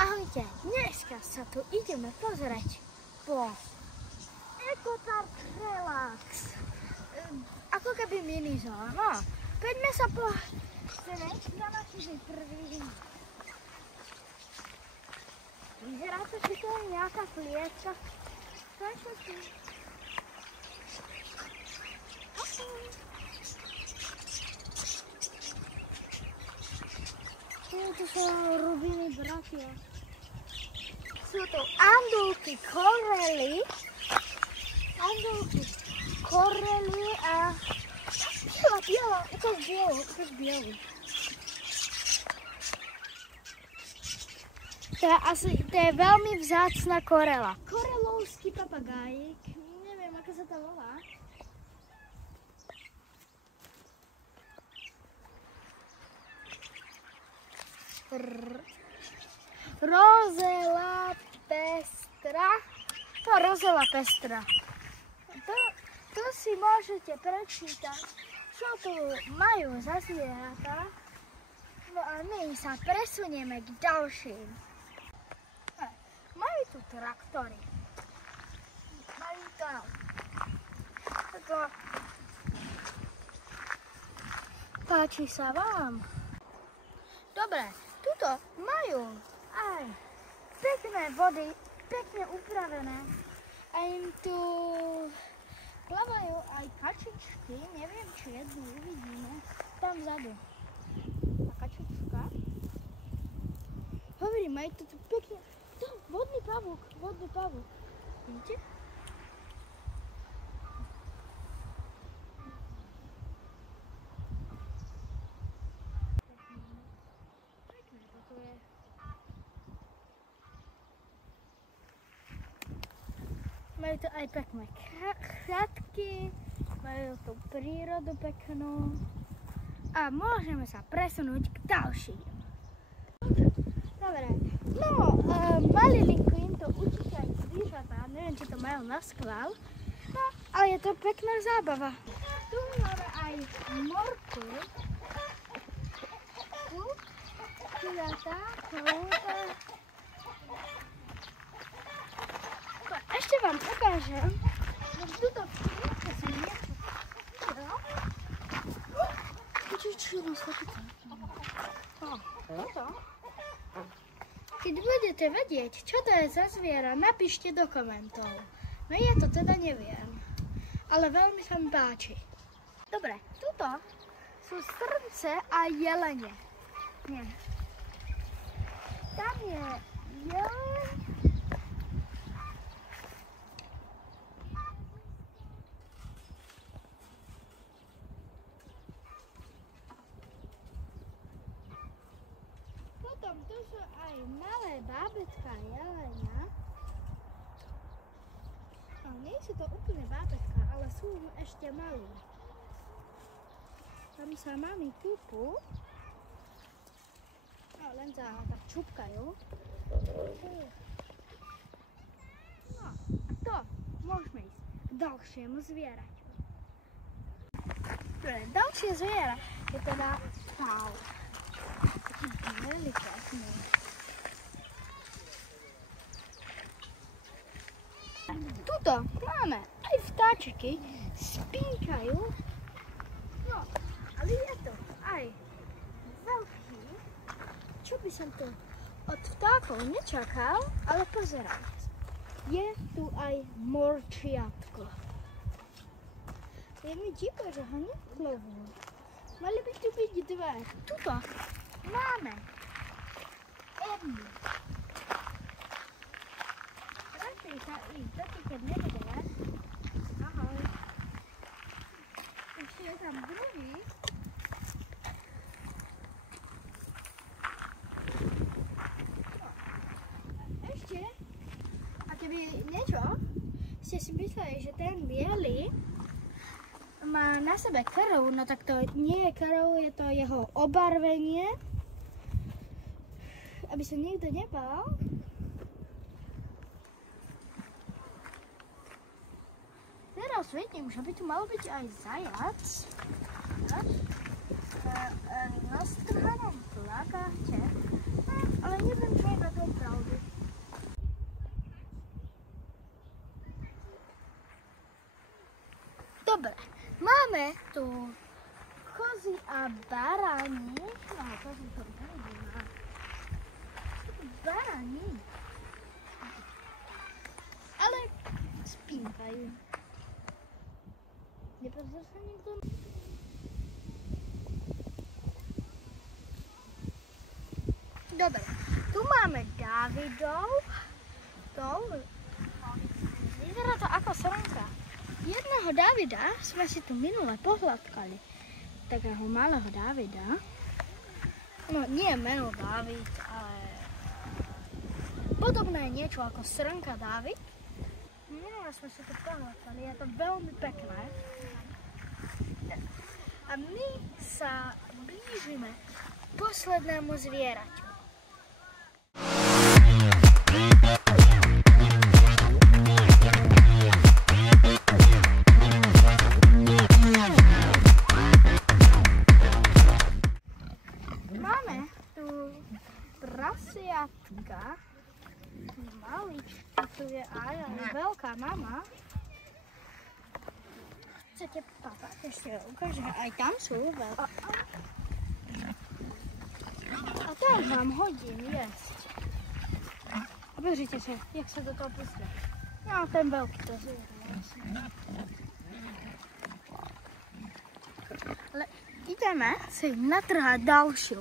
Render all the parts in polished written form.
Ahojte, dneska sa tu ideme pozrieť po Ecopark Relax. Ako keby mini zoo. No, poďme sa pozrieť na naši prvý. Vyzerá to, že to je nejaká klietka. To sú rubiny bratia. Sú to andulky, korely a biela, ukáž bielu. To je veľmi vzácna korela. Korelovský papagájik, neviem, ako sa to volá. Rozela pestra. To si môžete prečítať, čo tu majú za zvieratá. No a my sa presunieme k ďalším. Majú tu traktory. Majú tam. Páči sa vám? Dobre, tuto majú aj pekné vody, pekne upravené. A im tu plavajú aj kačičky, neviem, či jednu uvidíme. Tam vzadu. Tá kačička. Hovorím, majú tu pekne. Tam, vodný pavúk. Vidíte? Majú tu aj pekné chatky, majú tu prírodu peknú a môžeme sa presunúť k ďalším. Dobre, no malilinku im to učíte aj zvieratá, neviem, či to majú na schvál, no ale je to pekná zábava. Tu máme aj morku, tu zvieratá, ešte vám ukážem, že tuto v skrinke som niečo videl. Keď budete vedieť, čo to je za zviera, napíšte do komentov. No ja to teda neviem, ale veľmi sa mi páči. Dobre, tuto sú srnce a jelene. Nie. Tam je jelen. Tu sú aj malé bábätká jelenia. No, nie sú to úplne bábätká, ale sú ešte malé. Tam sa mami kúpu. No, len sa tak čupkajú. No, a to môžeme ísť k ďalšiemu zvieraťu. Ďalšie zviera je teda pál. Delikátne. Tuto máme aj vtáčiky, spínkajú. No, ale je to aj veľký. Čo by som to od vtákov nečakal, ale pozerajte. Je tu aj morčiatko. Je mi divné, že ho neplovú. Mali by tu byť dve. Tuto máme jednu. Radšej sa ísť, taký keď nebude. Ahoj. Ešte je tam druhý. Ešte, a keby niečo ste si mysleli, že ten biely má na sebe krv, no tak to nie je krv, je to jeho obarvenie. Aby sa nikto nebál. Teraz vidím, že by tu mal byť aj zajac. Na strhanom plakáte, ale neviem, čo je na tom pravda. Dobre, máme tu kozy a barani. No, kozy to nemá. Barani. Ale spínkajú. Nepozor sa niekto? Dobre, tu máme Dávidov. Vyzerá to ako srnka. Jedného Dávida sme si tu minule pohľadkali. Takého malého Dávida. No, nie meno Dávid, ale podobné niečo ako srnka Dávid. Minule sme si tu pohľadkali, je to veľmi pekné. A my sa blížime k poslednému zvieraťu. Máme tu prasiatka, maličky, tu je aj veľká mama. Chcete papať? Ešte ukážem, aj tam sú veľké. A teraz vám hodím jesť. A pozrite sa, jak sa do toho pustí. No, ten veľký to zviera. Ale ideme si natrhať ďalšiu.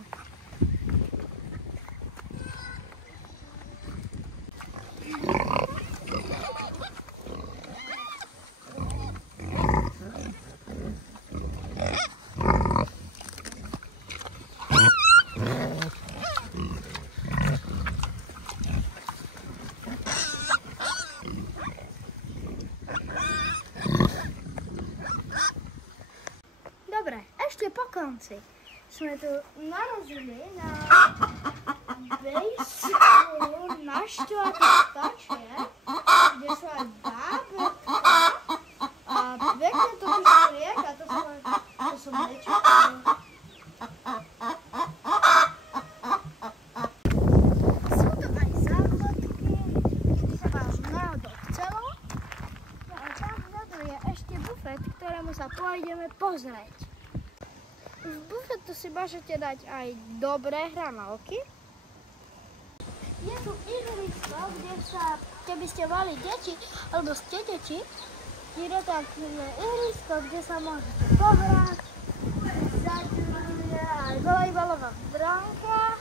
Dobre, ešte po konci sme tu narazili na bejsku naštvaté vtačie, kde sú aj bábätka a pekne to tu strieka, to som nečakala. Sú tu aj záchodky, kde sa vám náhodou chcelo. No a tam vzadu je ešte bufet, ktorému sa pôjdeme pozrieť. V bufetu si môžete dať aj dobré hranolky. Je tu ihrisko, kde sa, keby ste mali deti, alebo ste deti, je takové ihrisko, kde sa môžete pohrať. Je aj volejbalová bránka.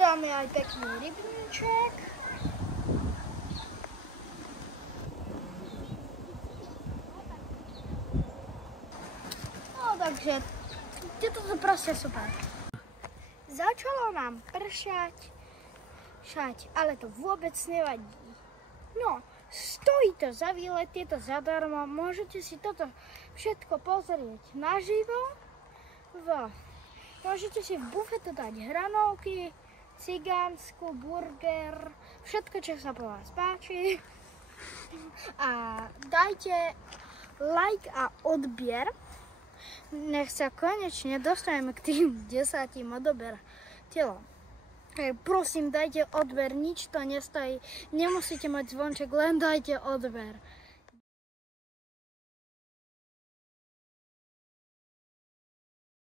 Tam je aj pekný rybníček. No takže je to proste super. Začalo nám pršať, ale to vôbec nevadí. No, stojí to za výlet, je to zadarmo, môžete si toto všetko pozrieť naživo. Môžete si v bufete dať hranolky, cigánsku, burger, všetko, čo sa po vás páči. A dajte like a odber. Nech sa konečne dostaneme k tým 10 odoberateľom. Prosím, dajte odber, nič to nestojí. Nemusíte mať zvonček, len dajte odber.